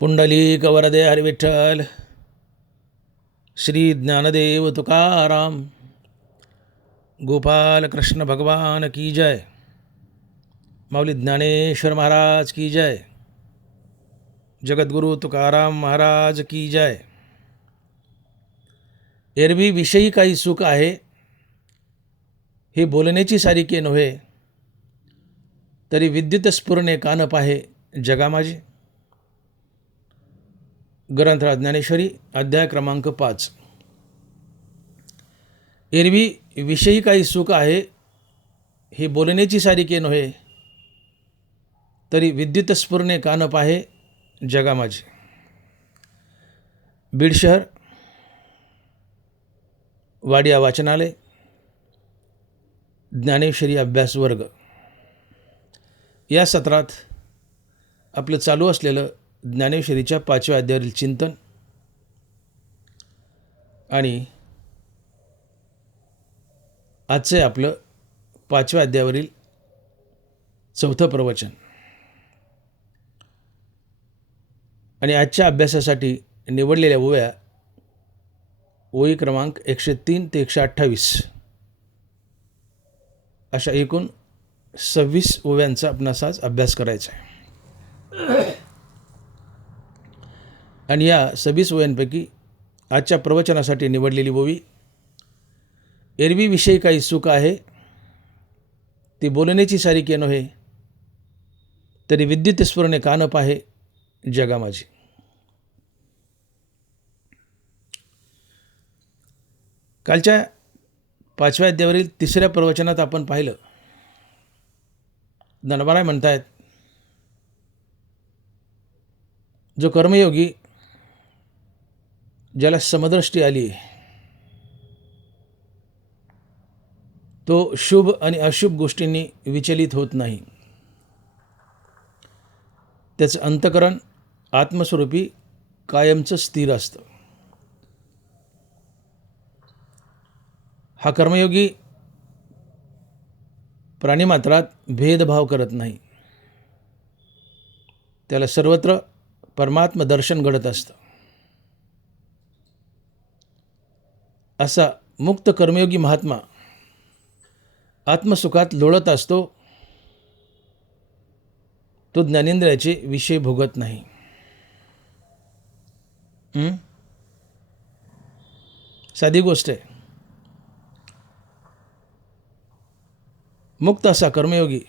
पुंडलिक वरदे हरिविठ्ठल. श्री ज्ञानदेव तुकाराम. गोपाल कृष्ण भगवान की जय. माऊली ज्ञानेश्वर महाराज की जय. जगद्गुरु तुकाराम महाराज की जय. एरवी विषयी काही सुख आहे, हे बोलण्याची सारिके नव्हे, तरी विद्युत स्फुरणे कान पाहे जगा माझे. ग्रंथराज ज्ञानेश्वरी अध्याय क्रमांक 5. एरवी विषयी काही सुख आहे, हे बोलण्याची सारिके नव्हे, तरी विद्युत स्फुरणे कान पाहे जगा माझे. बीड शहर वाडिया वाचनालय ज्ञानेश्वरी अभ्यास वर्ग या सत्रात आपलं चालू असलेलं ज्ञानेश्वरीच्या 5व्या अध्यायावरील चिंतन आणि आजचे आपलं 5व्या अध्यायावरील 4थं प्रवचन. आणि आजच्या अभ्यासासाठी निवडलेल्या ओव्या ओळी क्रमांक 103 ते 128 अशा एकूण 26 ओव्यांचा आपणास आज अभ्यास करायचा आहे. आणि या 26 ओव्यांपैकी आजच्या प्रवचनासाठी निवडलेली ओवी, एरवी विषयी काही सुख आहे, ती बोलण्याची सारिके नव्हे, तरी विद्युत स्फुरणे कान पाहे जगा माझी. कालच्या 5व्या अध्यायावरील 3ऱ्या प्रवचनात आपण पाहिलं, ज्ञानोबा म्हणतायत, जो कर्मयोगी, ज्याला समदृष्टी आली, तो शुभ आणि अशुभ गोष्टींनी विचलित होत नाही. त्याचं अंतःकरण आत्मस्वरूपी कायमचं स्थिर असतं. हा कर्मयोगी प्राणीमात्रात भेदभाव करत नाही. त्याला सर्वत्र परमात्म दर्शन घडत असतं. असा मुक्त कर्मयोगी महात्मा आत्मसुखात लोळत असतो. तो ज्ञानेंद्रियाचे विषय भोगत नाही. साधी गोष्ट आहे. मुक्त असा कर्मयोगी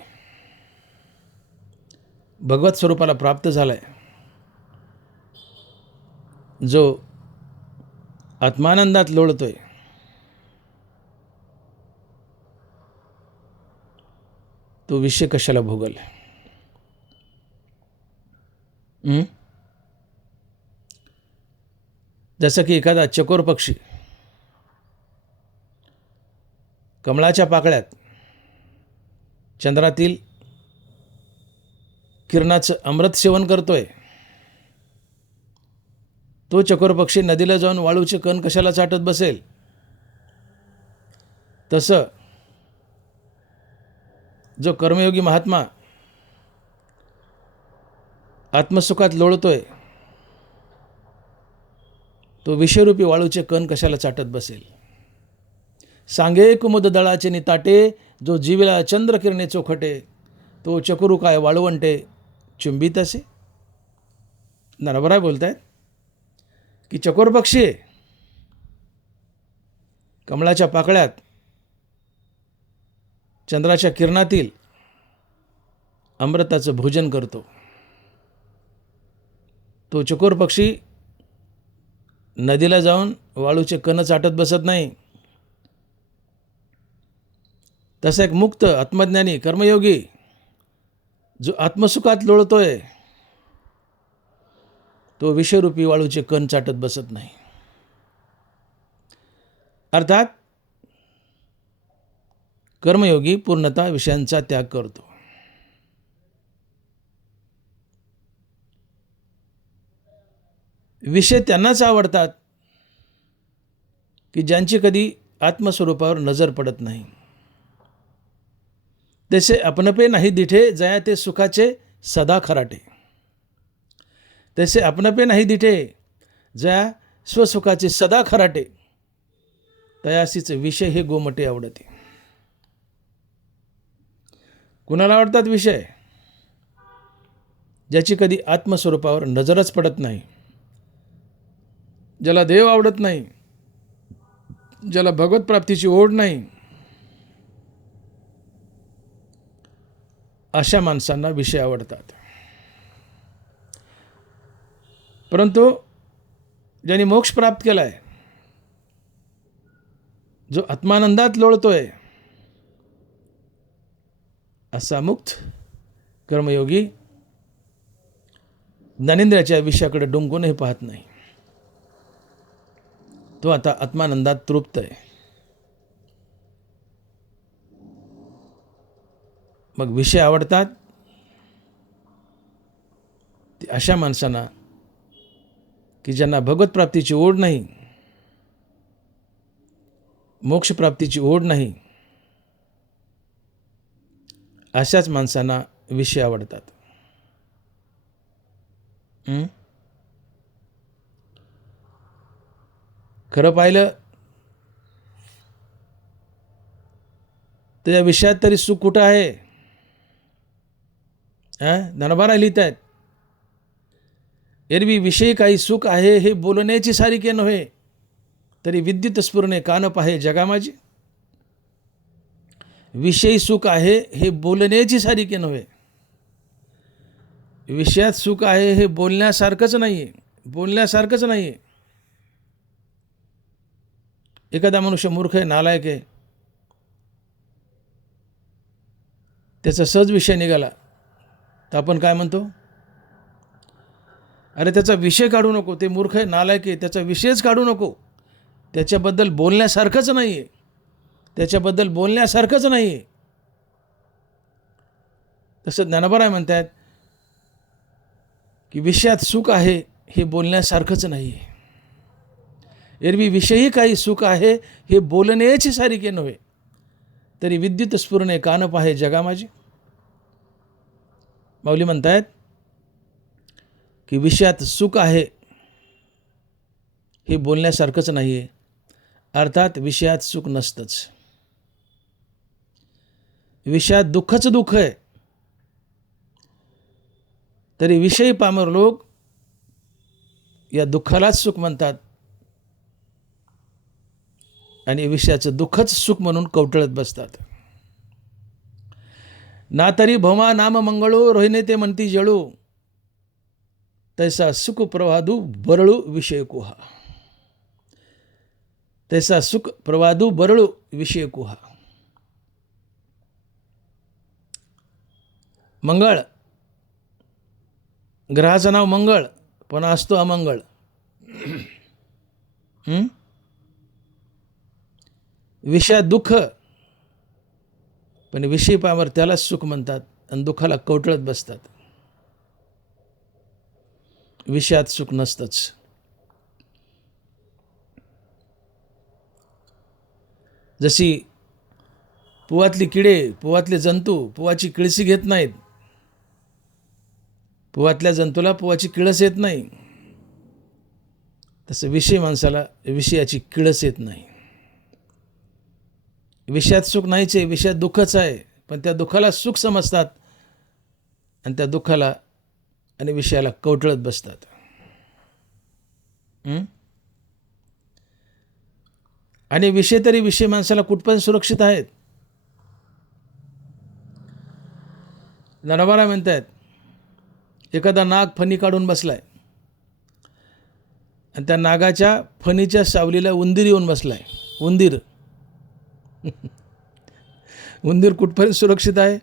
भगवत स्वरूपाला प्राप्त झालाय, जो आत्मानंदात लोळतोय. तो विषय कशाला भोगल? जसं की एखादा चकोर पक्षी कमळाच्या पाकळ्यात चंद्रातील किरणाचं अमृत सेवन करतोय, तो चकोर पक्षी नदीला जाऊन वाळूचे कण कशाला चाटत बसेल? तसं जो कर्मयोगी महात्मा आत्मसुखात लोळतोय, तो विषयरूपी वाळूचे कण कशाला चाटत बसेल? सांगे कुमुद दळाचे निताटे, जो जीवेला चंद्रकिरणे चोखटे, तो चकुरू काय वाळवंटे चुंबित असे. नरबराय बोलतायत की चकोर पक्षी कमळाच्या पाकळ्यात चंद्राच्या किरणातील अमृताचं भोजन करतो. तो चकोर पक्षी नदीला जाऊन वाळूचे कण चाटत बसत नाही. तसा एक मुक्त आत्मज्ञानी कर्मयोगी जो आत्मसुखात लोळतोय, तो विषयरूपी वाळूचे कण चाटत बसत नाही. अर्थात कर्मयोगी पूर्णतः विषयांचा त्याग करतो. विषय त्यांनाच आवडतात की ज्यांची कधी आत्मस्वरूपावर नजर पडत नाही. तसे आपणपे नाही दिठे, जया ते सुखाचे सदा खराटे. तैसे आपणापे नाही दिठे, जया स्वसुखाचे सदा खराटे, तयासीच विषय हे गोमटे आवडते. कुणाला आवडतात विषय? ज्याची कधी आत्मस्वरूपावर नजरच पडत नाही, ज्याला देव आवडत नाही, ज्याला भगवत प्राप्तीची ओढ नाही, अशा माणसांना विषय आवडतात. परंतु ज्यांनी मोक्ष प्राप्त केला आहे, जो आत्मानंदात लोळतोय, असा मुक्त कर्मयोगी ज्ञानेंद्रियाच्या विषयाकडे डोंगूनही पाहत नाही. तो आता आत्मानंदात तृप्त आहे. मग विषय आवडतात ते अशा माणसांना की ज्यांना भगवत प्राप्तीची ओढ नाही, मोक्ष प्राप्तीची ओढ नाही, अशाच माणसांना विषय आवडतात. खरं पाहिलं तर या विषयात तरी सुख कुठं आहे? ज्ञानोबा लिहित आहेत, एरवी विषयी काही सुख आहे हे बोलण्याची सारिके नव्हे, तरी विद्युत स्फुरणे कान पाहे जगा माझी. विषयी सुख आहे हे बोलण्याची सारिके नव्हे, विषयात सुख आहे हे बोलण्यासारखंच नाही आहे, बोलण्यासारखंच नाही आहे. एखादा मनुष्य मूर्ख आहे, नालायक आहे, त्याचा सहज विषय निघाला तर आपण काय म्हणतो? अरे त्याचा विषय काढू नको, ते मूर्ख आहे, नालायक आहे, त्याचा विषयच काढू नको, त्याच्याबद्दल बोलण्यासारखंच नाही आहे, त्याच्याबद्दल बोलण्यासारखंच नाही आहे. तसं ज्ञानोबा म्हणतात की विषयात सुख आहे हे बोलण्यासारखंच नाही आहे. एरवी विषयी काही सुख आहे हे बोलण्याची सारिके नव्हे, तरी विद्युत स्फुरणे कान पाहे जगा माझी. माऊली म्हणतायत की विषयात सुख आहे हे बोलण्यासारखंच नाही आहे, अर्थात विषयात सुख नसतंच. विषयात दुःखच दुःख आहे, तरी विषयी पामर लोक या दुःखालाच सुख म्हणतात आणि विषयाचं दुःखच सुख म्हणून कवटळत बसतात. ना तरी भौमा नाम मंगळू रोहिणे ते म्हणती जळू, तैसा सुख प्रवादू बरळू विषय कुहा. तैसा सुख प्रवादू बरळू विषय कुहा. मंगळ, ग्रहाचं नाव मंगळ पण असतो अमंगळ. विषयात दुःख पण विषयी पावर त्यालाच सुख म्हणतात आणि दुःखाला कवटळत बसतात. विषयात सुख नसतंच. जशी पुवातली किडे, पुवातले जंतू पुवाची किळसी घेत नाहीत, पुवातल्या जंतूला पुवाची किळस येत नाही, तसं विषय माणसाला विषयाची किळस येत नाही. विषयात सुख नाहीच आहे, विषयात दुःखच आहे, पण त्या दुःखाला सुख समजतात आणि त्या दुःखाला आणि विषयाला कवटळत बसतात. आणि विषय तरी विषय माणसाला कुठपर्यंत सुरक्षित आहेत? ज्ञानोबा म्हणतात एखादा नाग फणी काढून बसलाय आणि त्या नागाच्या फणीच्या सावलीला उंदीर येऊन बसलाय. उंदीर उंदीर कुठपर्यंत सुरक्षित आहे?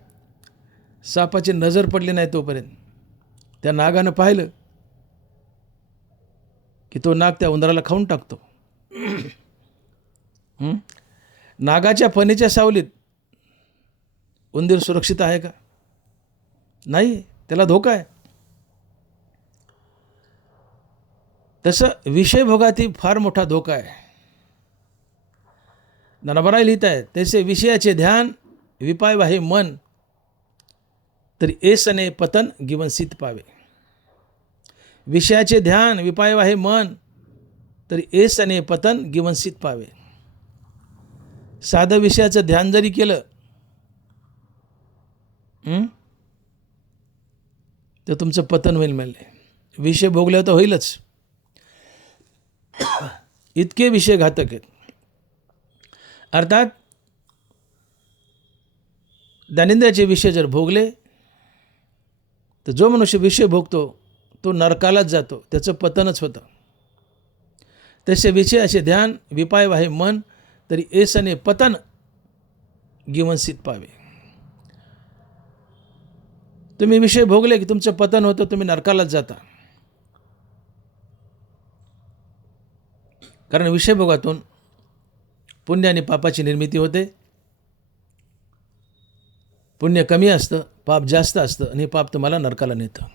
सापाची नजर पडली नाही तोपर्यंत. त्या नागानं पाहिलं की तो नाग त्या उंदराला खाऊन टाकतो. नागाच्या फणीच्या सावलीत उंदीर सुरक्षित आहे का? नाही, त्याला धोका आहे. तसं विषय भोगाती फार मोठा धोका आहे. ज्ञानोबा लिहित आहेत, तसे विषयाचे ध्यान विपाय वाहे मन, तरी एसने पतन गिवन सीत पावे. विषयाचे ध्यान विपाय वाहे मन, तरी एस आणि पतन गिवंसित पावे. साधं विषयाचं ध्यान जरी केलं तर तुमचं पतन होईल. म्हणले विषय भोगल्यावर तर होईलच. इतके विषय घातक आहेत. अर्थात ज्ञानेंद्रियाचे विषय जर भोगले तर जो मनुष्य विषय भोगतो तो नरकालाच जातो, त्याचं पतनच होतं. तसे विषयाचे ध्यान विपाय वाहे मन, तरी एसने पतन गिवंसित पावे. तुम्ही विषय भोगले की तुमचं पतन होतं, तुम्ही नरकालाच जाता. कारण विषय भोगातून पुण्य आणि पापाची निर्मिती होते. पुण्य कमी असतं, पाप जास्त असतं, आणि पाप तुम्हाला नरकाला नेतं.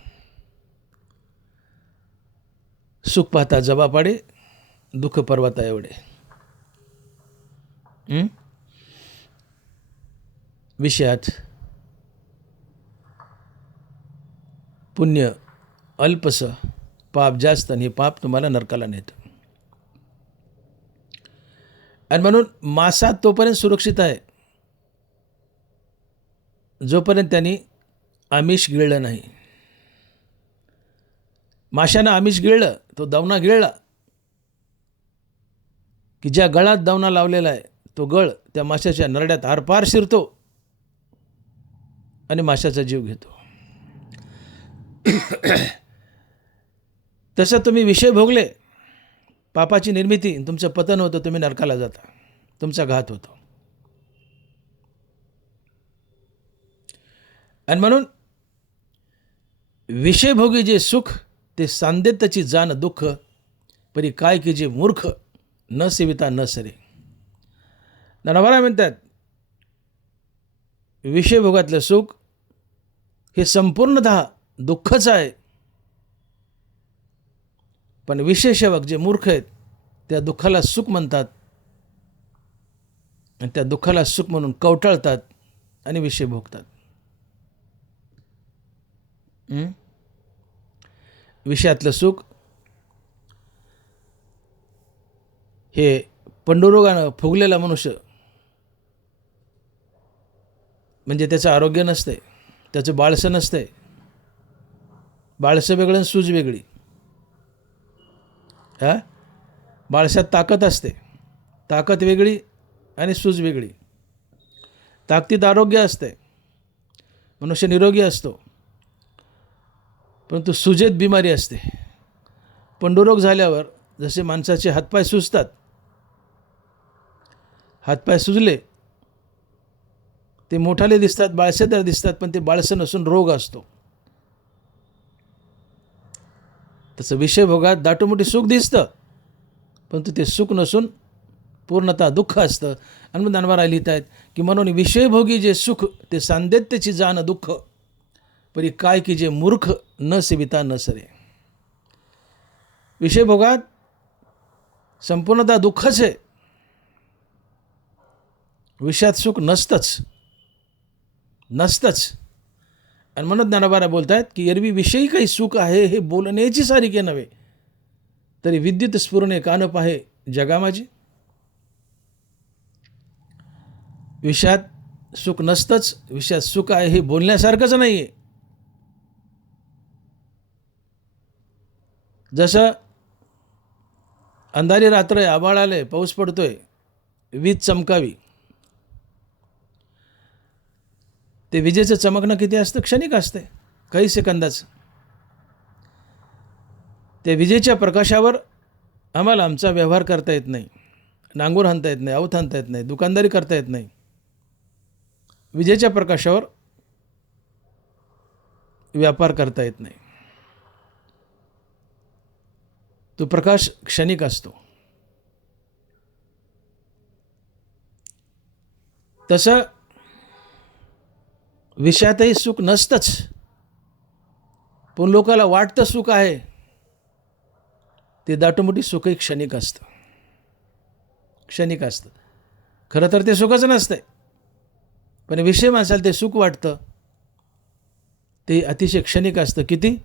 सुख पाहता जबा पाडे, दुःख पर्वता एवढे. विषयात पुण्य अल्पस, पाप जास्त, आणि पाप तुम्हाला नरकाला नेतं. आणि म्हणून मासा तोपर्यंत सुरक्षित आहे जोपर्यंत त्यांनी आमिष गिळलं नाही. माशानं आमिष गिळलं, तो दावना गिळला की ज्या गळात दावना लावलेला आहे तो गळ त्या माशाच्या नरड्यात आरपार शिरतो आणि माशाचा जीव घेतो. तसं तुम्ही विषय भोगले, पापाची निर्मिती, तुमचं पतन होतं, तुम्ही नरकाला जाता, तुमचा घात होतो. आणि म्हणून विषयभोगी जे सुख ते सांदेत्याची जाण दुःख, परी काय की जे मूर्ख न सेविता न सरे. नरवाला म्हणतात विषयभोगातलं सुख हे संपूर्णतः दुःखच आहे. पण विषयसेवक जे मूर्ख आहेत त्या दुःखाला सुख म्हणतात आणि त्या दुःखाला सुख म्हणून कवटाळतात आणि विषय भोगतात. विषयातलं सुख हे पंडुरोगानं फुगलेला मनुष्य म्हणजे त्याचं आरोग्य नसते, त्याचं बाळसं नसते. बाळसं वेगळं, सूज वेगळी. बाळशात ताकद असते, ताकद वेगळी आणि सूज वेगळी. ताकदीत आरोग्य असते, मनुष्य निरोगी असतो, परंतु सुजेत बिमारी असते. पंडुरोग झाल्यावर जसे माणसाचे हातपाय सुजतात, हातपाय सुजले ते मोठाले दिसतात, बाळसेदार दिसतात, पण ते बाळसं नसून रोग असतो. तसं विषयभोगात दाटोमोठी सुख दिसतं, परंतु ते सुख नसून पूर्णतः दुःख असतं. आणि मग ज्ञानवारा लिहित आहेत की म्हणून विषयभोगी जे सुख ते सांदेत्याची जाण दुःख, परी काय की जे मूर्ख न सेविता न सरे. विषयभोगात संपूर्णतः दुःखच आहे, विषयात सुख नसतंच. आणि म्हणून ज्ञानोबा बोलत आहेत की एरवी विषयी काही सुख आहे हे बोलण्याची सारिके नव्हे, तरी विद्युत स्फुरणे कान पाहे जगा माझी. विषयात सुख नसतंच, विषयात सुख आहे हे बोलण्यासारखंच नाही आहे. जसं अंधारी रात्र आहे, आभाळ आले, पाऊस पडतोय, वीज चमकावी, ते विजेचं चमकणं किती असतं? क्षणिक असते, काही सेकंदाचं. त्या विजेच्या प्रकाशावर आम्हाला आमचा व्यवहार करता येत नाही, नांगूर हाणता येत नाही, आवत हाणता येत नाही, दुकानदारी करता येत नाही. विजेच्या प्रकाशावर व्यापार करता येत नाही. तो प्रकाश क्षणिक असतो. तसं विषयातही सुख नसतंच, पण लोकाला वाटतं सुख आहे, ते दाटोमोठी सुखही क्षणिक असतं. खरं तर ते सुखच नसतंय, पण विषय माणसाला ते सुख वाटतं, ते अतिशय क्षणिक असतं. किती?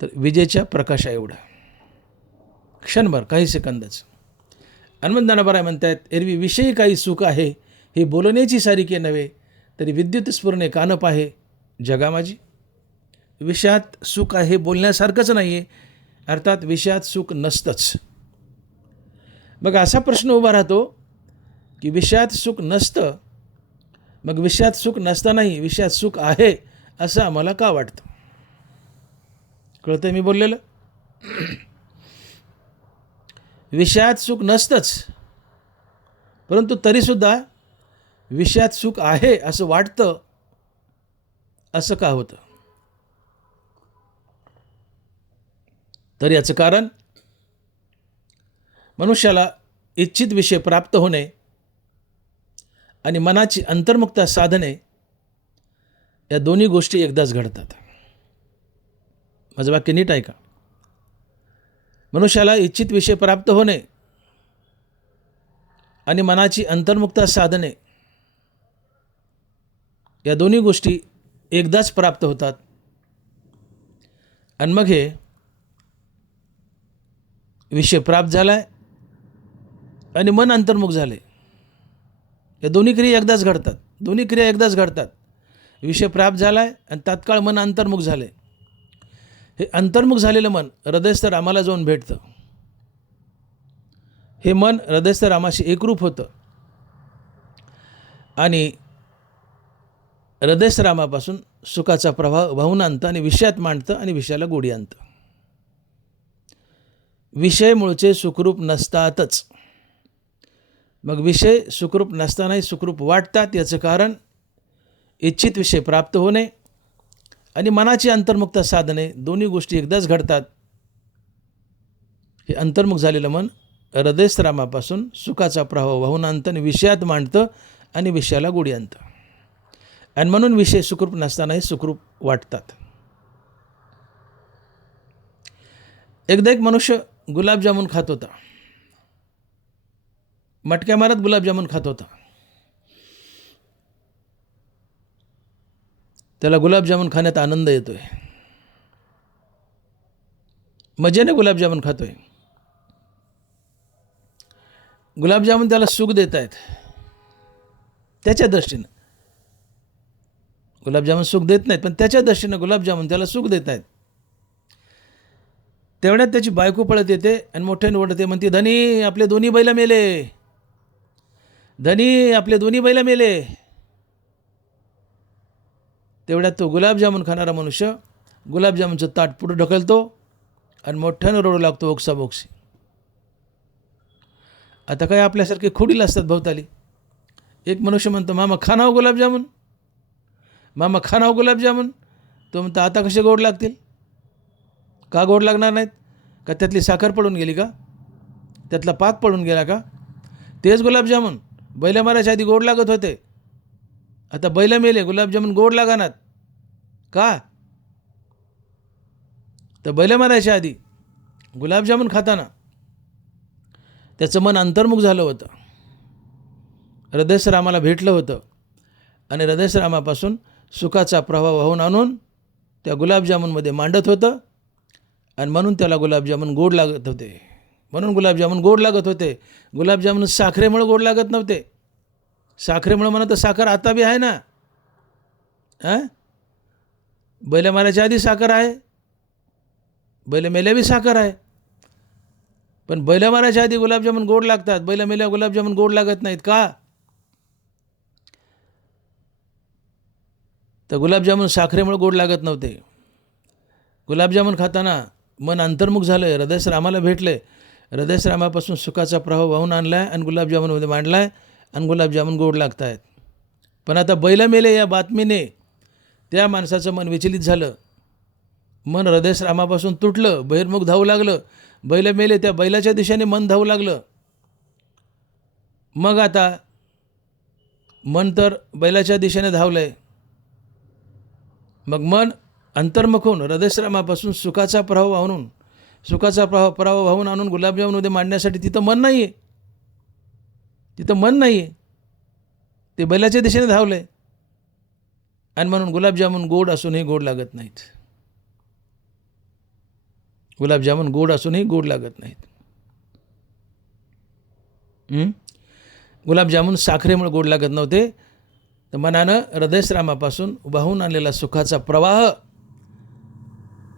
तर विजेच्या प्रकाशा एवढा, क्षणभर, काही सेकंदच. हनुमंत ज्ञानोबा म्हणतात, एरवी विषयी काही सुख आहे, हे बोलण्याची सारिके नव्हे, तरी विद्युत स्फुरणे कानप आहे जगा माझी. विषयात सुख आहे बोलण्यासारखंच नाही आहे, अर्थात विषयात सुख नसतंच. मग असा प्रश्न उभा राहतो की विषयात सुख नसतं, मग विषयात सुख नसतानाही विषयात सुख आहे असं आम्हाला का वाटतं? कळतंय मी बोललेलं? विषयात सुख नसतंच, परंतु तरीसुद्धा विषयात सुख आहे असं वाटतं, असं का होतं? तर याचं कारण मनुष्याला इच्छित विषय प्राप्त होणे आणि मनाची अंतर्मुखता साधणे या दोन्ही गोष्टी एकदाच घडतात. माझं वाक्य नीट ऐका. मनुष्याला इच्छित विषय प्राप्त होणे आणि मनाची अंतर्मुखता साधणे या दोन्ही गोष्टी एकदाच प्राप्त होतात. आणि मग हे विषय प्राप्त झालाय आणि मन अंतर्मुख झाले, या दोन्ही क्रिया एकदाच घडतात. दोन्ही क्रिया एकदाच घडतात. विषय प्राप्त झालाय आणि तात्काळ मन अंतर्मुख झाले. हे अंतर्मुख झालेलं मन हृदयस्थ रामाला जाऊन भेटतं. हे मन हृदयस्थ रामाशी एकरूप होतं आणि हृदयस्थ रामापासून सुखाचा प्रभाव वाहून आणतं आणि विषयात मांडतं आणि विषयाला गोडी आणतं. विषय मूळचे सुखरूप नसतातच. मग विषय सुखरूप नसतानाही सुखरूप वाटतात. याचं कारण इच्छित विषय प्राप्त होणे आणि मनाची अंतर्मुखता साधणे, दोन्ही गोष्टी एकदाच घडतात. हे अंतर्मुख झालेलं मन हृदयस्थ रामापासून सुखाचा प्रभाव वाहून आणतं आणि विषयात मांडतं आणि विषयाला गोडी आणतं. आणि म्हणून विषय सुखरूप नसतानाही सुखरूप वाटतात. एकदा एक मनुष्य गुलाबजामुन खात होता. मटक्या मारत गुलाबजामुन खात होता. त्याला गुलाबजामुन खाण्यात आनंद येतोय, मजेने गुलाबजामुन खातोय. गुलाबजामुन त्याला सुख देत आहेत त्याच्या दृष्टीनं. गुलाबजामुन सुख देत नाहीत, पण त्याच्या दृष्टीनं गुलाबजामुन त्याला सुख देत आहेत. तेवढ्यात त्याची बायको पळत येते आणि मोठ्याने ओरडते, म्हणते, धनी आपले दोन्ही बैल मेले, धनी आपले दोन्ही बैल मेले. तेवढ्यात तो गुलाबजामुन खाणारा मनुष्य गुलाबजामुनचं ताट पुढे ढकलतो आणि मोठ्यानं रडू लागतो, ओक्साबोक्सी. आता काय आपल्यासारखे खोडील असतात भोवताली. एक मनुष्य म्हणतो, मामा खा ना हो गुलाबजामुन, मामा खा ना हो गुलाबजामुन. तो म्हणतो, आता कसे गोड लागतील? का गोड लागणार नाहीत? का त्यातली साखर पडून गेली का? त्यातला पाक पडून गेला का? तेच गुलाबजामुन बैल मारायच्या आधी गोड लागत होते, आता बैल मेले, गुलाबजामुन गोड लागणार का? तर बैल मारायच्या आधी गुलाबजामुन खाताना त्याचं मन अंतर्मुख झालं होतं, हृदयस्थ रामाला भेटलं होतं आणि हृदयस्थ रामापासून सुखाचा प्रभाव वाहून आणून त्या गुलाबजामुनमध्ये मांडत होतं. आणि म्हणून त्याला गुलाबजामुन गोड लागत होते. म्हणून गुलाबजामुन गोड लागत होते. गुलाबजामुन साखरेमुळे गोड लागत नव्हते. साखरेमुळे म्हणत, साखर आता बी आहे ना. बैल मारायच्या आधी साखर आहे, बैल मेल्या बी साखर आहे. पण बैल मारायच्या आधी गुलाबजामुन गोड लागतात, बैल मेल्या गुलाबजामुन गोड लागत नाहीत का? तर गुलाबजामुन साखरेमुळे गोड लागत नव्हते. गुलाबजामुन खाताना मन अंतर्मुख झालं, हृदयस्थ रामाला भेटले, हृदयस्थ रामापासून सुखाचा प्रभाव वाहून आणला आहे आणि गुलाबजामुनमध्ये मांडला आहे आणि गुलाबजामुन गोड लागत आहेत. पण आता बैल मेले या बातमीने त्या माणसाचं मन विचलित झालं. मन हृदयस्थ रामापासून तुटलं, बहिर्मुख धावू लागलं. बैल मेले, त्या बैलाच्या दिशेने मन धावू लागलं. मग आता मन तर बैलाच्या दिशेने धावलं आहे. मग मन अंतर्मुख होऊन हृदयस्थ रामापासून सुखाचा प्रभाव वाहून आणून गुलाबजामुनमध्ये मांडण्यासाठी तिथं मन नाही आहे. तिथं मन नाही आहे, ते बैलाच्या दिशेने धावलं आहे. आणि म्हणून गुलाबजामुन गोड असूनही गोड लागत नाहीत. गुलाबजामुन गोड असूनही गोड लागत नाहीत. गुलाबजामुन साखरेमुळे गोड लागत नव्हते, तर मनानं हृदयश्रामापासून वाहून आणलेला सुखाचा प्रवाह,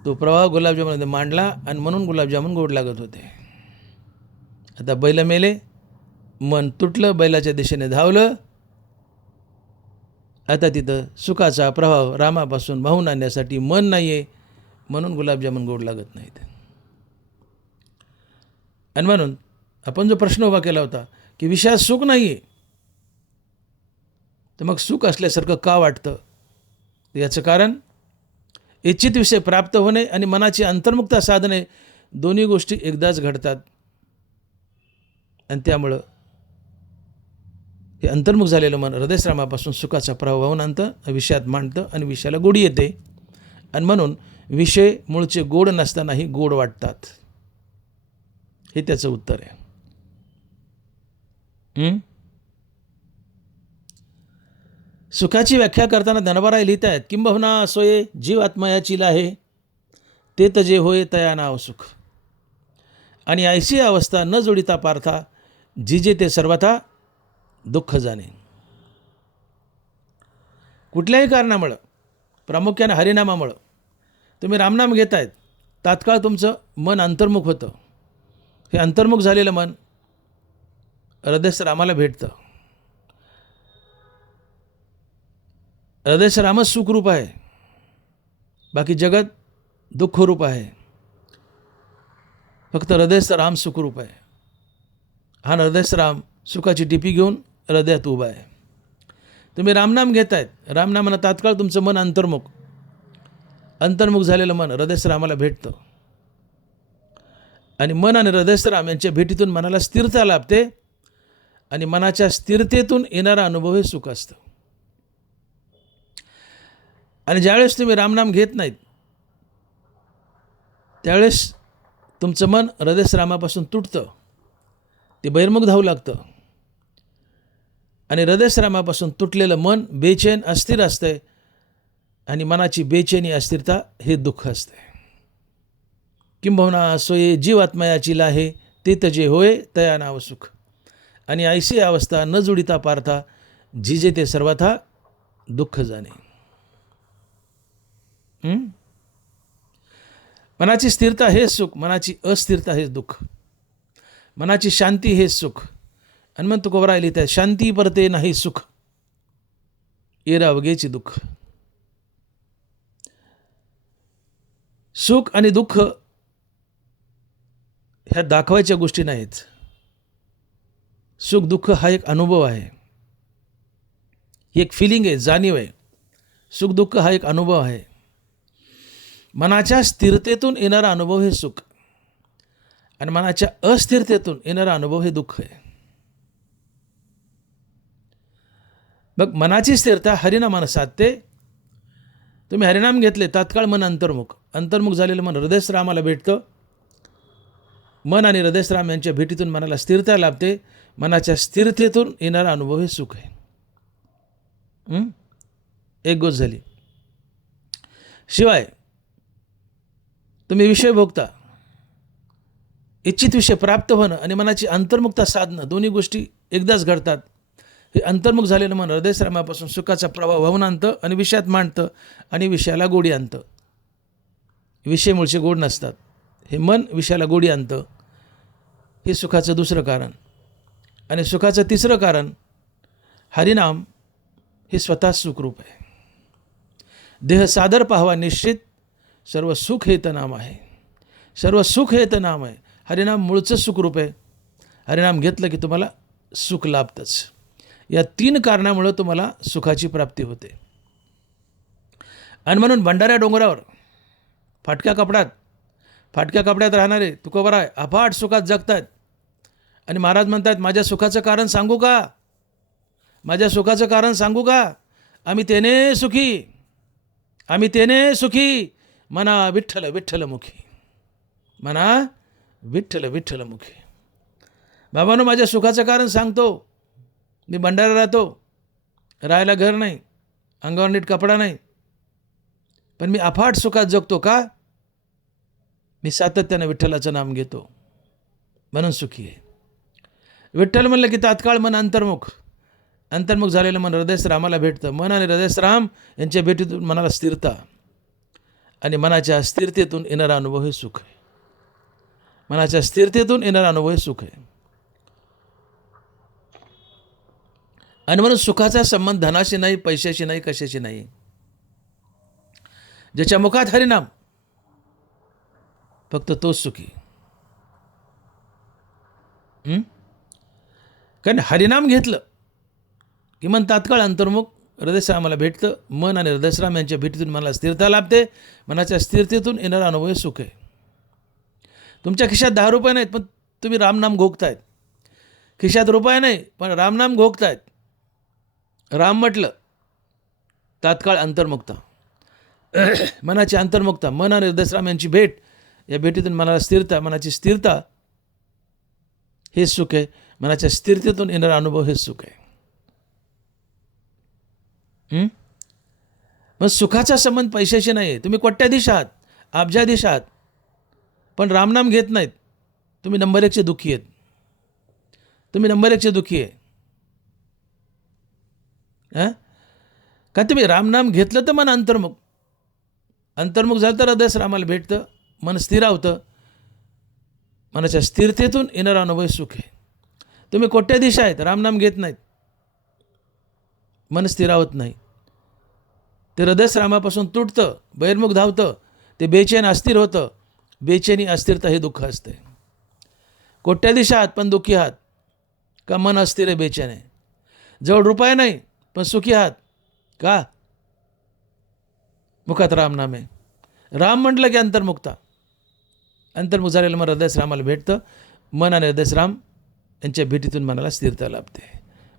तो प्रवाह गुलाबजामुनमध्ये मांडला आणि म्हणून गुलाबजामुन गोड लागत होते. आता बैल मेले, मन तुटलं, बैलाच्या दिशेने धावलं. आता तिथं सुखाचा प्रभाव रामापासून वाहून आणण्यासाठी मन नाही आहे, म्हणून गुलाबजामुन गोड लागत नाहीत. आणि म्हणून आपण जो प्रश्न उभा केला होता की विषयात सुख नाही आहे, तर मग सुख असल्यासारखं का वाटतं? याचं कारण इच्छित विषय प्राप्त होणे आणि मनाची अंतर्मुखता साधणे दोन्ही गोष्टी एकदाच घडतात. आणि त्यामुळं हे अंतर्मुख झालेलं मन हृदयश्रामापासून सुखाचा प्रभाव वाहून आणतं, विषयात मांडतं आणि विषयाला गोडी येते. आणि म्हणून विषय मूळचे गोड नसतानाही गोड वाटतात. हे त्याचं उत्तर आहे. सुखाची व्याख्या करताना धनबाराय लिहित आहेत, किंबहुना सोये जीव आत्मयाची लाहे, ते तजे होय तया नाव सुख. आणि ऐशी अवस्था न जोडिता पार्था, जिजे ते सर्वथा दुःख जाणे. कुठल्याही कारणामुळं, प्रामुख्याने हरिनामामुळं तुम्ही रामनाम घेतायत, तात्काळ तुमचं मन अंतर्मुख होतं. हे अंतर्मुख झालेलं मन हृदयस्थ रामाला भेटतं. हृदयस्थ रामच सुखरूप आहे, बाकी जगत दुःखरूप आहे. फक्त हृदयस्थ राम सुखरूप आहे. हा हृदयस्थ राम सुखाची टिपी घेऊन हृदयात उभा आहे. तुम्ही रामनाम घेतायत, रामनामानं तात्काळ तुमचं मन अंतर्मुख झालेलं मन हृदयस्थ रामाला भेटतं. आणि मन आणि हृदयस्थ राम यांच्या भेटीतून मनाला स्थिरता लाभते आणि मनाच्या स्थिरतेतून येणारा अनुभव हे सुख असतं. आणि ज्यावेळेस तुम्ही रामनाम घेत नाहीत, त्यावेळेस तुमचं मन हृदयस्थ रामापासून तुटतं, ते बहिर्मुख धावू लागतं. आणि हृदयस्थ रामापासून तुटलेलं मन बेचैन अस्थिर असते आणि मनाची बेचैनी अस्थिरता हे दुःख असते. किंबहुना सोये जीव आत्मयाची लाहे, ते तजे होय तया नाव सुख. आणि ऐसी अवस्था न जुडिता पार्था, जिजे ते सर्वथा दुःख जाणे. मनाची स्थिरता हेच सुख, मनाची अस्थिरता हेच दुःख. मनाची शांती हेच सुख. आणि मग तुकोबराय लिहित आहे, शांती परते नाही सुख, येरा वगेची दुःख. सुख आणि दुःख ह्या दाखवायच्या गोष्टी नाहीत. सुख दुःख हा एक अनुभव आहे, ही एक फिलिंग आहे, जाणीव आहे. सुख दुःख हा एक अनुभव आहे. मनाच्या स्थिरतेतून येणारा अनुभव हे सुख आणि मनाच्या अस्थिरतेतून येणारा अनुभव हे दुःख आहे. मग मनाची स्थिरता हरिनामानं साधते. तुम्ही हरिनाम घेतले, तात्काळ मन अंतर्मुख झालेलं मन हृदयस्थ रामाला भेटतं. मन आणि हृदयस्थ राम यांच्या भेटीतून मनाला स्थिरता लाभते. मनाच्या स्थिरतेतून येणारा अनुभव हे सुख आहे. एक गोष्ट झाली. शिवाय तुम्ही विषय भोगता, इच्छित विषय प्राप्त होणं आणि मनाची अंतर्मुखता साधणं दोन्ही गोष्टी एकदाच घडतात. हे अंतर्मुख झालेलं मन हृदयस्थ रामापासून सुखाचा प्रभाव वाहून आणतं आणि विषयात मांडतं आणि विषयाला गोडी आणतं. विषय मूळचे गोड नसतात. हे मन विषयाला गोडी आणतं. हे सुखाचं दुसरं कारण. आणि सुखाचं तिसरं कारण, हरिनाम हे स्वतः सुखरूप आहे. देह सादर पाहावा निश्चित, सर्व सुख हे तर नाम आहे. सर्व सुख हे तर नाम आहे. हरिनाम मूळचं सुखरूप आहे. हरिनाम घेतलं की तुम्हाला सुख लाभतंच. या 3 कारणामुळं तुम्हाला सुखाची प्राप्ती होते. आणि म्हणून भंडाऱ्या डोंगरावर फाटक्या कपड्यात राहणारे तुकोबराय अफाट सुखात जगतात. आणि महाराज म्हणतात, माझ्या सुखाचं कारण सांगू का? माझ्या सुखाचं कारण सांगू का? आम्ही तेने सुखी, मना विठ्ठल विठ्ठलमुखी. मना विठ्ठल मुखी. बाबांनो, माझ्या सुखाचं कारण सांगतो. मी भंडारा राहतो, राहायला घर नाही, अंगावर नीट कपडा नाही, पण मी अफाट सुखात जगतो. का? मी सातत्याने विठ्ठलाचं नाम घेतो म्हणून सुखी आहे. विठ्ठल म्हणलं की तात्काळ मन अंतर्मुख झालेलं मन हृदयरामाला भेटतं. मन आणि हृदयराम यांच्या भेटीतून मनाला स्थिरता आणि मनाच्या स्थिरतेतून येणारा अनुभव हे सुख आहे. मनाच्या स्थिरतेतून येणारा अनुभव हे सुख आहे. आणि म्हणून सुखाचा संबंध धनाशी नाही, पैशाशी नाही, कशाशी नाही. ज्याच्या मुखात हरिनाम फक्त तोच सुखी. कारण हरिनाम घेतलं की मन तात्काळ अंतर्मुख हृदयरामाला भेटतं. मन आणि हृदयराम यांच्या भेटीतून मनाला स्थिरता लाभते. मनाच्या स्थिरतेतून येणारा अनुभव हे सुख आहे. तुमच्या खिशात 10 रुपये नाहीत पण तुम्ही रामनाम घोकतायत. खिशात रुपये नाही पण रामनाम घोकतायत. राम म्हटलं तात्काळ अंतर्मुक्ता, मनाची अंतर्मुक्ता, मन आणि हृदयराम यांची भेट, या भेटीतून मनाला स्थिरता, मनाची स्थिरता हे सुख आहे. मनाच्या स्थिरतेतून येणारा अनुभव हे सुख आहे. मग सुखाचा संबंध पैशाशी नाही आहे. तुम्ही कोट्याधीश आहात, अब्जाधीश आहात, पण रामनाम घेत नाहीत. तुम्ही नंबर 1चे दुःखी आहेत. तुम्ही नंबर 1चे दुःखी आहे. का तुम्ही रामनाम घेतलं तर मन अंतर्मुख झालं तर हृदयरामाला भेटतं, मन स्थिरावतं. मनाच्या स्थिरतेतून येणारा अनुभव सुख आहे. तुम्ही कोट्याधीश आहेत, रामनाम घेत नाहीत, मन स्थिरावत नाही. ते हृदयरामापासून तुटतं, बहिर्मुख धावतं, ते बेचैन अस्थिर होतं. बेचैनी अस्थिरता हे दुःख असते. कोट्याधीश आहात पण दुःखी आहात का? मन अस्थिर आहे, बेचैन आहे. जवळ रुपये नाही पण सुखी आहात का? मुखात रामनाम आहे. राम म्हटलं की अंतर्मुख झालेलं मन हृदयरामाला भेटतं. मन आणि हृदयराम यांच्या भेटीतून मनाला स्थिरता लाभते.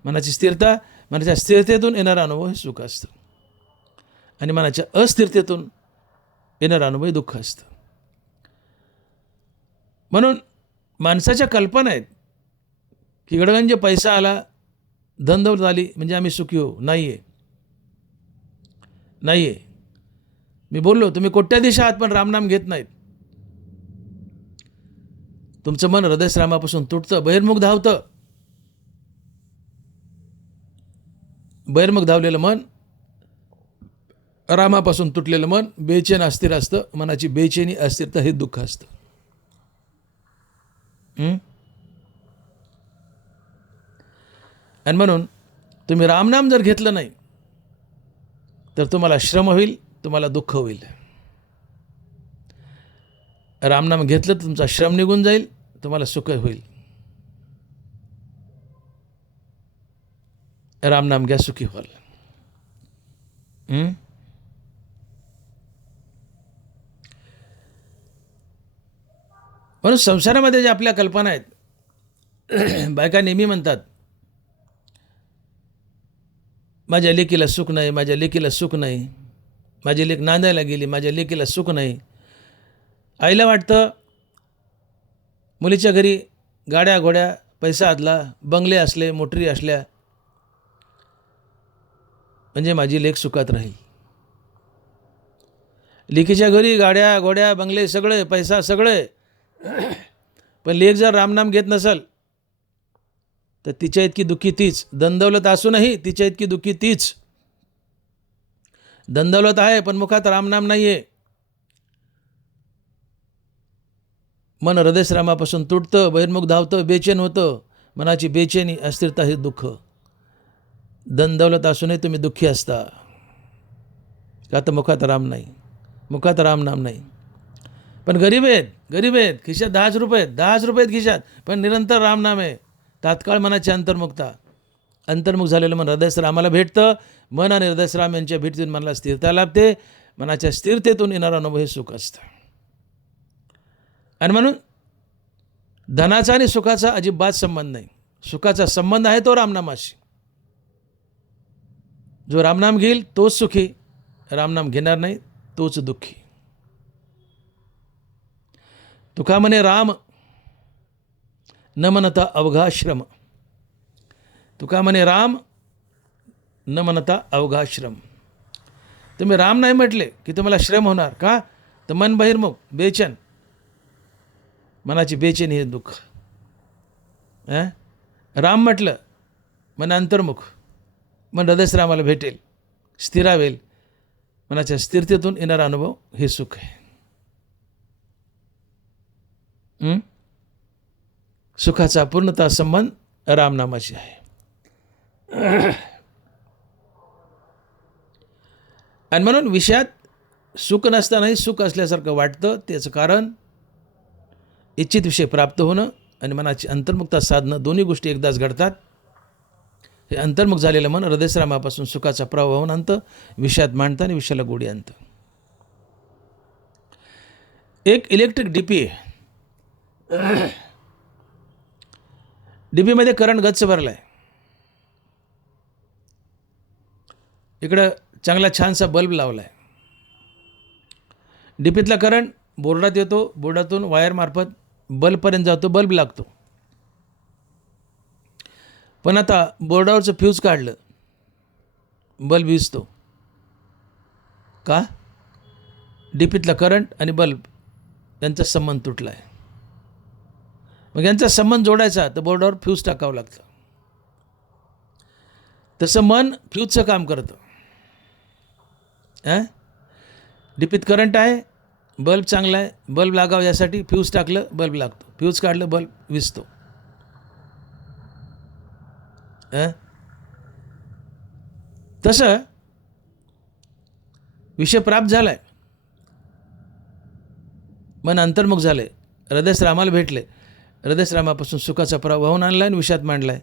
मनाची स्थिरता, मनाच्या स्थिरतेतून येणारा अनुभव हे सुख असतं आणि मनाच्या अस्थिरतेतून येणारा अनुभव हे दुःख असतं. म्हणून माणसाच्या कल्पना आहेत की गडगंज पैसा आला, धनदौलत आली म्हणजे आम्ही सुखी होऊ. नाही आहे. मी बोललो तुम्ही कोट्याधीश आहात पण रामनाम घेत नाहीत. तुमचं मन हृदयरामापासून तुटतं, बहिर्मुख धावतं. बहिर्मुख धावलेलं मन, रामापासून तुटलेलं मन बेचैन अस्थिर असतं. मनाची बेचैनी अस्थिरता हे दुःख असतं. आणि म्हणून तुम्ही रामनाम जर घेतलं नाही तर तुम्हाला श्रम होईल, तुम्हाला दुःख होईल. रामनाम घेतलं तर तुमचा श्रम निघून जाईल, तुम्हाला सुख होईल. रामनाम घ्या, सुखी व्हाल. म्हणून संसारामध्ये ज्या आपल्या कल्पना आहेत, बायका नेहमी म्हणतात माझ्या लेकीला सुख नाही, माझ्या लेकीला सुख नाही, माझी लेक नांदायला गेली, माझ्या लेकीला सुख नाही. आईला वाटतं मुलीच्या घरी गाड्या घोड्या, पैसा असला, बंगले असले, मोटरी असल्या म्हणजे माझी लेक सुखात राहील. लेकीच्या घरी गाड्या घोड्या, बंगले सगळे, पैसा सगळे, पण लेक जर रामनाम घेत नसेल तर तिच्या इतकी दुःखी तीच. धनदौलत असूनही तिच्या इतकी दुःखी तीच. धनदौलत आहे पण मुखात रामनाम नाही आहे. मन हृदयरामापासून तुटतं, बहिर्मुख धावतं, बेचैन होतं. मनाची बेचैनी, अस्थिरता हे दुःख. धनदौलत असूनही तुम्ही दुःखी असता का? तर मुखात राम नाही, मुखात रामनाम नाही. पण गरीब आहेत, खिशात 10 रुपये आहेत खिशात, पण निरंतर रामनाम आहे. तात्काळ मनाची अंतर्मुख झालेलं मन हृदयरामाला भेटतं. मन आणि हृदयराम यांच्या भेटीतून मनाला स्थिरता लाभते. मनाच्या स्थिरतेतून येणारा अनुभव हे सुख असतं. आणि म्हणून धनाचा आणि सुखाचा अजिबात संबंध नाही. सुखाचा संबंध आहे तो रामनामाशी. जो रामनाम घेईल तोच सुखी, रामनाम घेणार नाही तोच दुःखी. तुका म्हणे राम न म्हणता अवघा श्रम. तुका म्हणे राम न म्हणता अवघा श्रम. तुम्ही राम नाही म्हटले की तुम्हाला श्रम होणार का? तर मन बहिर्मुख, बेचैन, मनाची बेचैनी हे दुःख. राम म्हटलं मन अंतर्मुख, मन हृदयश्रामाला भेटेल, स्थिरावेल. मनाच्या स्थिरतेतून येणारा अनुभव हे सुख आहे. सुखाचा पूर्णतः संबंध रामनामाशी आहे. आणि म्हणून विषयात सुख नसतानाही सुख असल्यासारखं वाटतं. त्याचं कारण इच्छित विषय प्राप्त होणं आणि मनाची अंतर्मुखता साधणं, दोन्ही गोष्टी एकदाच घडतात. हे अंतर्मुख झालेलं मन हृदयश्रामापासून सुखाचा प्रवाह होऊन आणतं, विषयात मांडतं आणि विषयाला गोडी आणतं. एक इलेक्ट्रिक डीपी आहे. डीपीमध्ये करंट गच्च भरला आहे. इकडं चांगला छानसा बल्ब लावला आहे. डीपीतला करंट बोर्डात येतो, बोर्डातून वायरमार्फत बल्बपर्यंत जातो, बल्ब लागतो. पण आता बोर्डावरचं फ्यूज काढलं, बल्ब विझतो. का? डीपीतला करंट आणि बल्ब यांचा संबंध तुटला आहे. मग यांचा संबंध जोडायचा तर बोर्डावर फ्यूज टाकावं लागतं. तसं मन फ्यूजचं काम करतं. डीपीत करंट आहे, बल्ब चांगला आहे, बल्ब लागावं यासाठी फ्यूज टाकलं, बल्ब लागतो. फ्यूज काढलं, बल्ब विझतो. तसं विषय प्राप्त झालाय, मन अंतर्मुख झालंय, हृदयश्रामाला भेटले, हृदयश्रामापासून सुखाचा प्रवाह वाहून आणला आणि विषयात मांडलाय,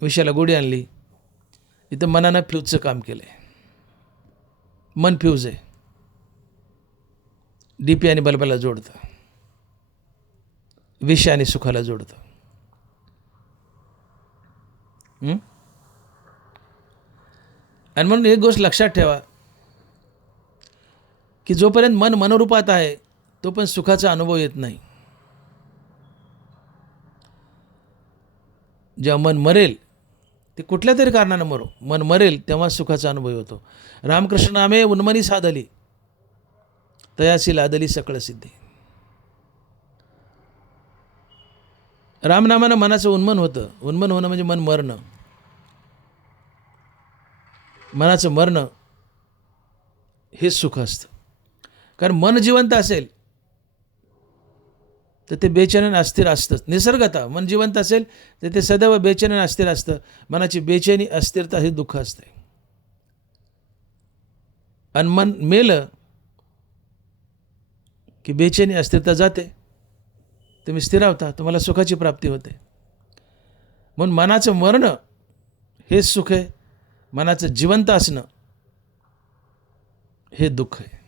विषयाला गोडी आणली. इथं मनानं फ्यूजचं काम केलंय. मन फ्यूज आहे, डीपी आणि बल्बाला जोडतं, विषय आणि सुखाला जोडतं. आणि म्हणून एक गोष्ट लक्षात ठेवा की जोपर्यंत मन मनोरूपात आहे तोपर्यंत सुखाचा अनुभव येत नाही. जेव्हा मन मरेल, ते कुठल्या तरी कारणानं मरो, मन मरेल तेव्हा सुखाचा अनुभव होतो. रामकृष्ण नामे उन्मनी साधली, तयासी लादली सकळ सिद्धी. रामनामानं मनाचं उन्मन होतं. उन्मन होणं म्हणजे मन मरणं. मनाचं मरणं हेच सुख असतं. कारण मन जिवंत असेल तर ते बेचैन आणि अस्थिर असतंच. निसर्गतः मन जिवंत असेल तर ते सदैव बेचैन आणि अस्थिर असतं. मनाची बेचैनी, अस्थिरता हे दुःख असते. आणि मन मेलं की बेचैनी, अस्थिरता जाते, तुम्ही स्थिरावता, तुम्हाला सुखाची प्राप्ती होते. म्हणून मनाचं मरणं हेच सुख आहे, मनाचं जिवंत असणं हे दुःख आहे.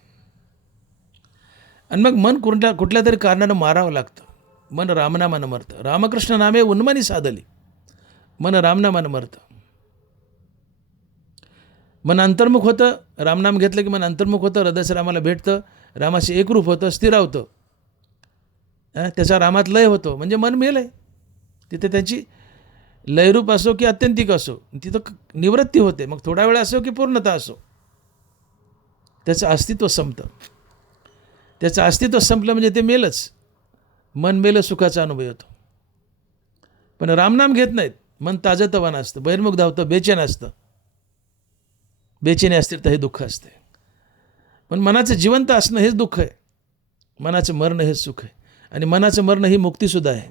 आणि मग मन कुठल्या तरी कारणानं मारावं लागतं. मन रामनामानं मरतं. रामकृष्ण नामे उन्मनी साधली, मन रामनामानं मरतं. मन अंतर्मुख होतं, रामनाम घेतलं की मन अंतर्मुख होतं, हृदयश्रामाला भेटतं, रामाशी एकरूप होतं, स्थिरावतं. त्याचा रामात लय होतो, म्हणजे मन मेलंय. तिथे त्याची लयरूप असो की आत्यंतिक असो, तिथं निवृत्ती होते. मग थोडा वेळ असो की पूर्णता असो, त्याचं अस्तित्व संपतं. त्याचं अस्तित्व संपलं म्हणजे ते मेलंच. मन मेलं, सुखाचा अनुभव येतो. पण रामनाम घेत नाहीत, मन ताजतवान असतं, बहिर्मुख धावतं, बेचैन असतं. बेचैनी, अस्थिरता हे दुःख असते. पण मनाचं जिवंत असणं हेच दुःख आहे, मनाचं मरणं हेच सुख आहे. आणि मनाचं मरणं ही मुक्तीसुद्धा आहे.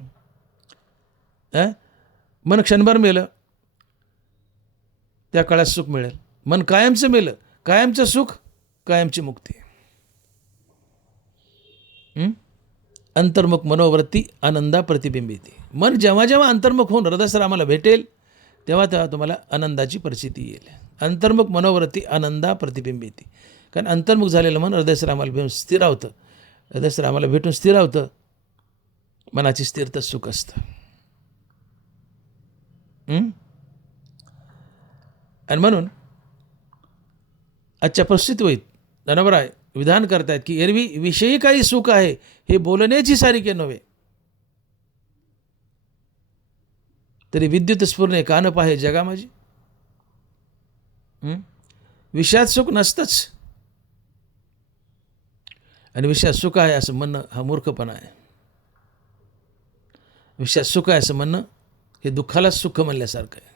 मन क्षणभर मेलं, त्या काळात सुख मिळेल. मन कायमचं मेलं, कायमचं सुख, कायमची मुक्ती. अंतर्मुख मनोवृत्ती आनंदा प्रतिबिंबिती. मन जेव्हा जेव्हा अंतर्मुख होऊन हृदयश्रामाला भेटेल तेव्हा तेव्हा तुम्हाला आनंदाची परिस्थिती येईल. अंतर्मुख मनोवृत्ती आनंदा प्रतिबिंबिती. कारण अंतर्मुख झालेलं मन हृदयश्रामाला भेटून स्थिरावतं, हृदयश्रामाला भेटून स्थिरावतं, मनाची स्थिरता सुख असतं. आणि म्हणून आजच्या परिस्थितीत धनवराय विधान करतायत की एरवी विषयी काही सुख आहे हे बोलण्याची सारिके नव्हे, तरी विद्युत स्फुरणे कान पाहे जगा माझी. विषयात सुख नसतंच आणि विषयात सुख आहे असं म्हणणं हा मूर्खपणा आहे. विषयात सुख आहे असं म्हणणं हे दुःखालाच सुख म्हणल्यासारखं आहे.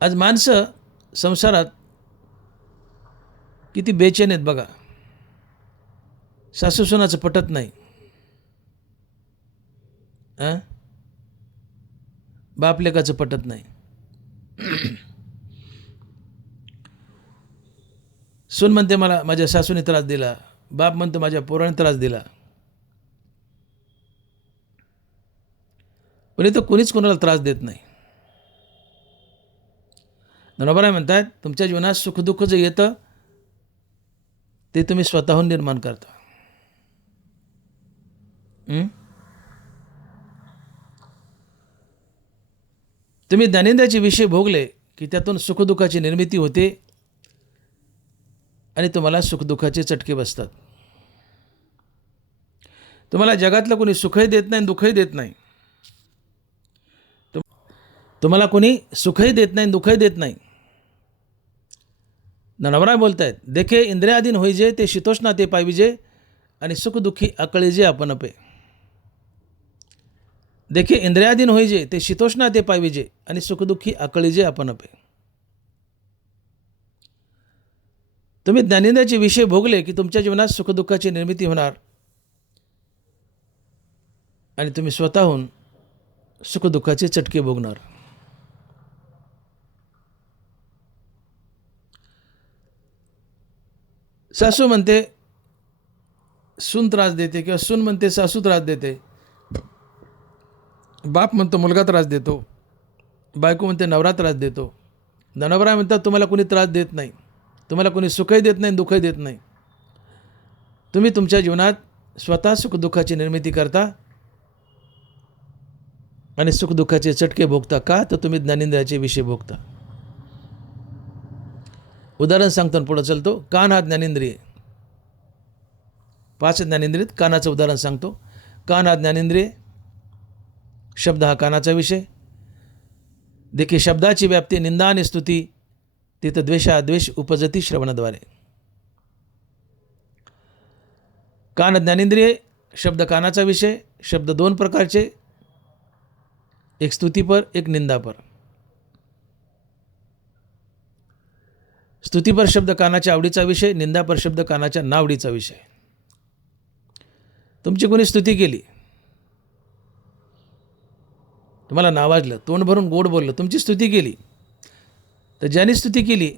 आज माणसं संसारात किती बेचैन आहेत बघा. सासू सुनाचं पटत नाही, बाप लेकाचं पटत नाही. सून म्हणते मला माझ्या सासूने त्रास दिला, बाप म्हणतो माझ्या पोराने त्रास दिला. पण इथं कोणीच कोणाला त्रास देत नाही. नरोबरा म्हणतात तुमच्या जीवनात सुखदुःख जे येतं ते तुम्ही स्वतःहून निर्माण करता. तुम्ही ज्ञानेंद्रियाचे विषय भोगले की त्यातून सुखदुःखाची निर्मिती होते आणि तुम्हाला सुखदुःखाचे चटके बसतात. तुम्हाला जगातलं कोणी सुखही देत नाही, दुःखही देत नाही. तुम्हाला कोणी सुखही देत नाही, दुःखही देत नाही. नवरा बोलतायत, देखे इंद्रियाधीन होईजे ते शीतोष्णा ते पाविजे आणि सुखदुःखी आकळीजे आपण अपे. देखे इंद्रियाधीन होईजे ते शीतोष्णा ते पाविजे आणि सुखदुःखी आकळीजे आपण अपे. तुम्ही ज्ञानेंद्रियाचे विषय भोगले की तुमच्या जीवनात सुखदुःखाची निर्मिती होणार आणि तुम्ही स्वतःहून सुखदुःखाचे चटके भोगणार. सासू म्हणते सून त्रास देते किंवा सून म्हणते सासू त्रास देते, बाप म्हणतो मुलगा त्रास देतो, बायको म्हणते नवरा त्रास देतो. नवरा म्हणतात तुम्हाला कोणी त्रास देत नाही, तुम्हाला कोणी सुखही देत नाही, दुःखही देत नाही. तुम्ही तुमच्या जीवनात स्वतः सुखदुःखाची निर्मिती करता आणि सुखदुःखाचे चटके भोगता. का तर तुम्ही ज्ञानेंद्रियाचे विषय भोगता. उदाहरण सांगतो पुढं चलतो. कान हा ज्ञानेंद्रिय, 5 ज्ञानेंद्रियत कानाचं उदाहरण सांगतो. कान हा ज्ञानेंद्रिय, शब्द हा कानाचा विषय. देखील शब्दाची व्याप्ती निंदा आणि स्तुती, तिथं द्वेष उपजती श्रवणाद्वारे. कान ज्ञानेंद्रिय, शब्द कानाचा विषय. शब्द 2 प्रकारचे, एक स्तुतीपर, एक निंदापर. स्तुतीपर शब्द कानाच्या आवडीचा विषय, निंदापर शब्द कानाच्या नावडीचा विषय. तुमची कोणी स्तुती केली, तुम्हाला नावाजलं, तोंड भरून गोड बोललं, तुमची स्तुती केली, तर ज्याने स्तुती केली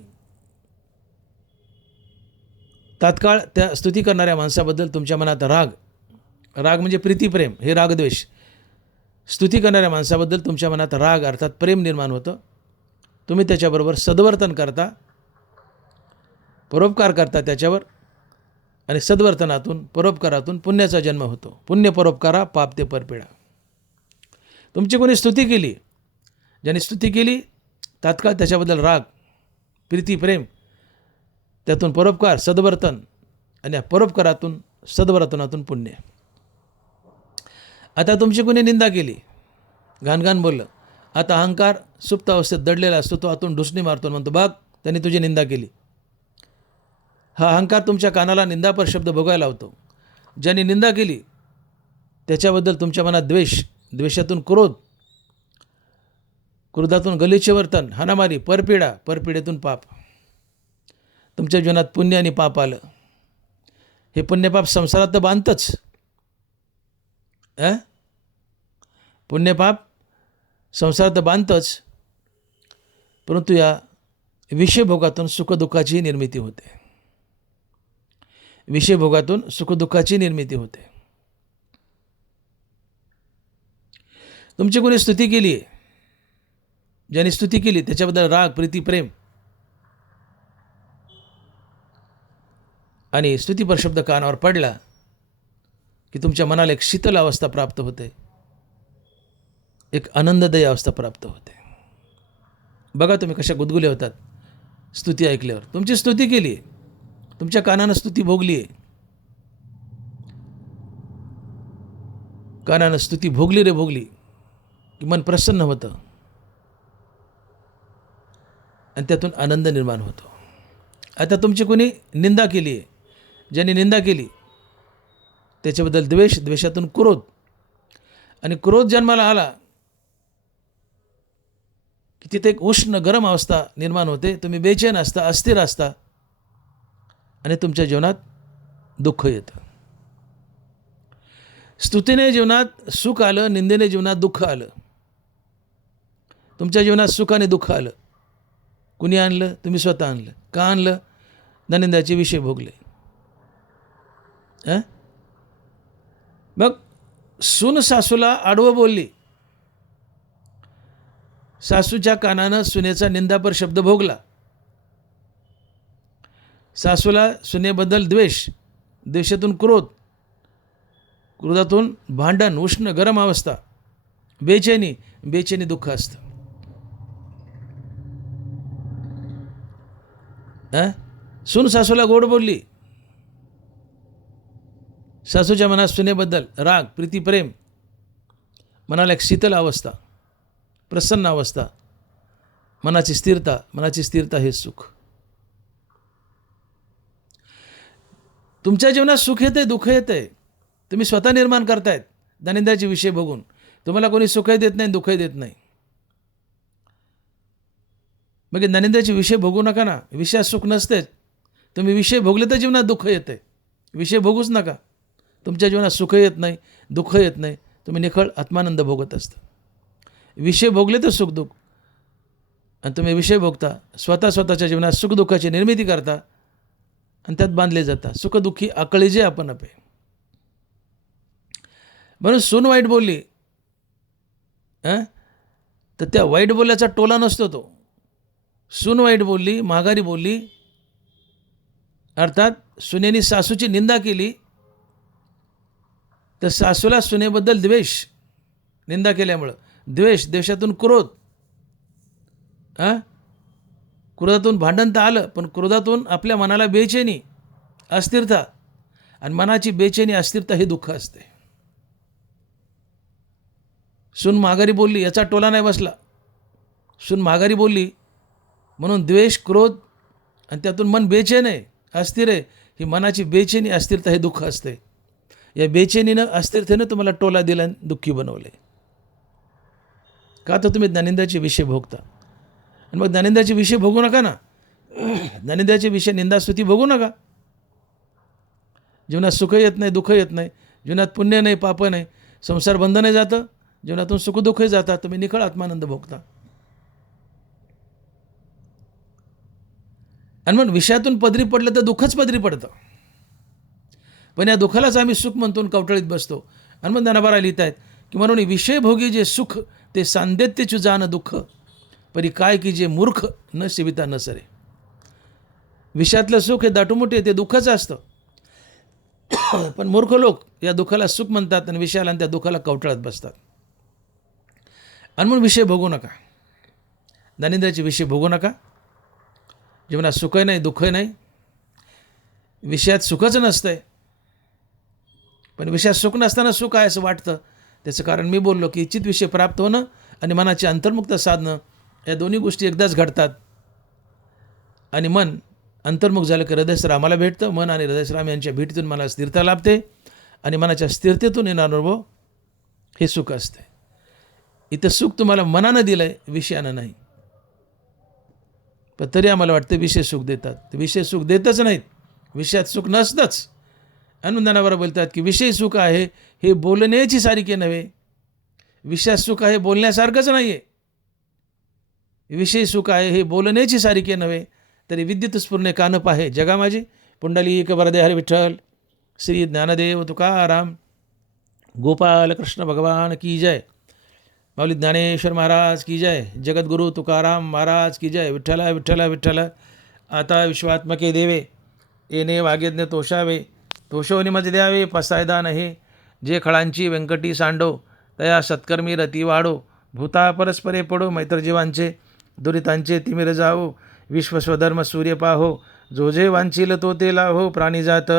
तात्काळ त्या स्तुती करणाऱ्या माणसाबद्दल तुमच्या मनात राग म्हणजे प्रीतिप्रेम, हे रागद्वेष. स्तुती करणाऱ्या माणसाबद्दल तुमच्या मनात राग अर्थात प्रेम निर्माण होतं. तुम्ही त्याच्याबरोबर सद्वर्तन करता, परोपकार करता त्याच्यावर, आणि सद्वर्तनातून परोपकारातून पुण्याचा जन्म होतो. पुण्य परोपकारा पाप ते परपिडा. तुमची कोणी स्तुती केली, ज्याने स्तुती केली तात्काळ त्याच्याबद्दल राग, प्रीती, प्रेम, त्यातून परोपकार, सद्वर्तन, आणि या परोपकारातून सद्वर्तनातून पुण्य. आता तुमची कोणी निंदा केली, घाणघाण बोललं, आता अहंकार सुप्त अवस्थेत दडलेला असतो, तो आतून ढुसणी मारतो, म्हणतो बघ त्यांनी तुझी निंदा केली. हा अहंकार तुमच्या कानाला निंदापर शब्द भोगायला लावतो. ज्यांनी निंदा केली त्याच्याबद्दल तुमच्या मनात द्वेष, द्वेषातून क्रोध, क्रोधातून गलिच्छ वर्तन, हाणामारी, परपिडा, परपिडेतून पाप. तुमच्या जीवनात पुण्य आणि पाप आलं. हे पुण्यपाप संसारात तर बांधतंच. पुण्यपाप संसारात तर बांधतंच, परंतु या विषयभोगातून सुखदुःखाची निर्मिती होते. विषयभोगातून सुखदुःखाची निर्मिती होते. तुमची कोणी स्तुती केली आहे, ज्याने स्तुती केली त्याच्याबद्दल राग, प्रीती, प्रेम, आणि स्तुतीपर शब्द कानावर पडला की तुमच्या मनाला एक शीतल अवस्था प्राप्त होते, एक आनंददायी अवस्था प्राप्त होते. बघा तुम्ही कशा गुदगुले होतात स्तुती ऐकल्यावर. तुमची स्तुती केली, तुमच्या कानानं स्तुती भोगली आहे, कानानं स्तुती भोगली रे भोगली की मन प्रसन्न होतं आणि त्यातून आनंद निर्माण होतो. आता तुमची कोणी निंदा केली आहे, ज्यांनी निंदा केली त्याच्याबद्दल द्वेष, द्वेषातून क्रोध, आणि क्रोध जन्माला आला की तिथे एक उष्ण गरम अवस्था निर्माण होते. तुम्ही बेचैन असता, अस्थिर असता, आणि तुमच्या जीवनात दुःख येतं. स्तुतीने जीवनात सुख आलं, निंदेने जीवनात दुःख आलं. तुमच्या जीवनात सुख आणि दुःख आलं. कुणी आणलं? तुम्ही स्वतः आणलं. का आणलं? ननिंदाचे विषय भोगले. मग सून सासूला आडवं बोलली. सासूच्या कानानं सुनेचा निंदापर शब्द भोगला. सासूला सुनेबद्दल द्वेष, द्वेषातून क्रोध, क्रोधातून भांडण, उष्ण गरम अवस्था, बेचैनी, बेचैनी दुःख असतं. सून सासूला गोड बोलली. सासूच्या मनात सुनेबद्दल राग, प्रीती, प्रेम, मनाला एक शीतल अवस्था, प्रसन्न अवस्था, मनाची स्थिरता हे सुख. तुमच्या जीवनात सुख येते, दुःख येते, तुम्ही स्वतः निर्माण करतायत ननिंदाचे विषय बघून. तुम्हाला कोणी सुखही देत नाही, दुःखही देत नाही. मग ननिंदाचे विषय भोगू नका ना. विषयात सुख नसतेच. तुम्ही विषय भोगले तर जीवनात दुःख येते. विषय भोगूच नका. तुमच्या जीवनात सुख येत नाही, दुःख येत नाही. तुम्ही निखळ आत्मानंद भोगत असता. विषय भोगले तर सुख दुःख, आणि तुम्ही विषय भोगता, स्वतःच्या जीवनात सुखदुःखाची निर्मिती करता, आणि त्यात बांधले जाता. सुखदुःखी आकळी जे आपण अपे. म्हणून सून वाईट बोलली तर त्या वाईट बोलल्याचा टोला नसतो तो. सून वाईट बोलली, माघारी बोलली, अर्थात सुनेनी सासूची निंदा केली, तर सासूला सुनेबद्दल द्वेष, निंदा केल्यामुळं द्वेष, द्वेषातून क्रोध, क्रोधातून भांडण तर आलं, पण क्रोधातून आपल्या मनाला बेचैनी, अस्थिरता, आणि मनाची बेचैनी, अस्थिरता हे दुःख असते. सून माघारी बोलली याचा टोला नाही बसला. सून माघारी बोलली म्हणून द्वेष, क्रोध, आणि त्यातून मन बेचैन आहे, अस्थिर आहे. ही मनाची बेचैनी, अस्थिरता हे दुःख असते. या बेचैनीनं, अस्थिरतेनं तुम्हाला टोला दिला, दुःखी बनवले. का? तर तुम्ही ज्ञानिंदाचे विषय भोगता. आणि मग ज्ञानिंदाचे विषय भोगू नका ना. ज्ञानिंदाचे विषय, निंदास्तुती भोगू नका. जीवनात सुख येत नाही, दुःख येत नाही. जीवनात पुण्य नाही, पाप नाही. संसार बंधने जातं, जीवनातून सुखदुःखही जातात. तुम्ही निखळ आत्मानंद भोगता. आणि मग विषयातून पदरी पडलं तर दुःखच पदरी पडतं. पण या दुःखालाच आम्ही सुख म्हणतो, कवटळीत बसतो. आणि मग ज्ञानोबा लिहित आहेत की म्हणून विषयभोगी जे सुख ते सांदेत्यचु जान दुःख, परी काय की जे मूर्ख न शिविता न सरे. विषयातलं सुख हे दाटूमुटे, ते दुःखच असतं. पण मूर्ख लोक या दुःखाला सुख म्हणतात, आणि विषयाला आणि त्या दुःखाला कवटाळत बसतात. आणि म्हणून विषय भोगू नका. दानिंद्राचे विषय भोगू नका. जीवनात सुखही नाही, दुःखही नाही. विषयात सुखच नसतंय, पण विषयात सुख नसताना सुख आहे असं वाटतं. त्याचं कारण मी बोललो की इच्छित विषय प्राप्त होणं आणि मनाची अंतर्मुक्ता साधणं, या दोन्ही गोष्टी एकदाच घडतात. आणि मन अंतर्मुख झालं की हृदयश्रामाला भेटतं. मन आणि हृदयश्राम यांच्या भेटीतून मला स्थिरता लाभते, आणि मनाच्या स्थिरतेतून येणार अनुभव हे सुख असते. इथं सुख तुम्हाला मनानं दिलं आहे, विषयानं नाही. पण तरी आम्हाला वाटतं विषय सुख देतात. विषय सुख देतच नाहीत. विषयात सुख नसतंच. अनुदानावर बोलतात की विषय सुख आहे हे बोलण्याची सारखे नव्हे. विषयात सुख आहे बोलण्यासारखंच नाही आहे. विषय सुख आहे हे बोलण्याची सारखे नव्हे. तरी विद्युत स्फुरणे कानप आहे जगा माझी. पुंडलिक वरदे हरी विठ्ठल. श्री ज्ञानदेव तुकाराम गोपाल कृष्ण भगवान की जय. माऊली ज्ञानेश्वर महाराज की जय. जगद्गुरु तुकाराम महाराज की जय. विठ्ठल विठ्ठल विठ्ठल. आता विश्वात्मके देवे येणे वागेज्ञ तोषावे. तोषवनी मध्ये द्यावे पसायदा नहे. जे खळांची व्यंकटी सांडो तया सत्कर्मी रती वाढो. भूता परस्परे पडो मैत्र जीवांचे दुरितांचे तिमिर जावो. विश्वस्वधर्म सूर्य पाहो. जो जे वांछील तो ते लाहो. प्राणीजात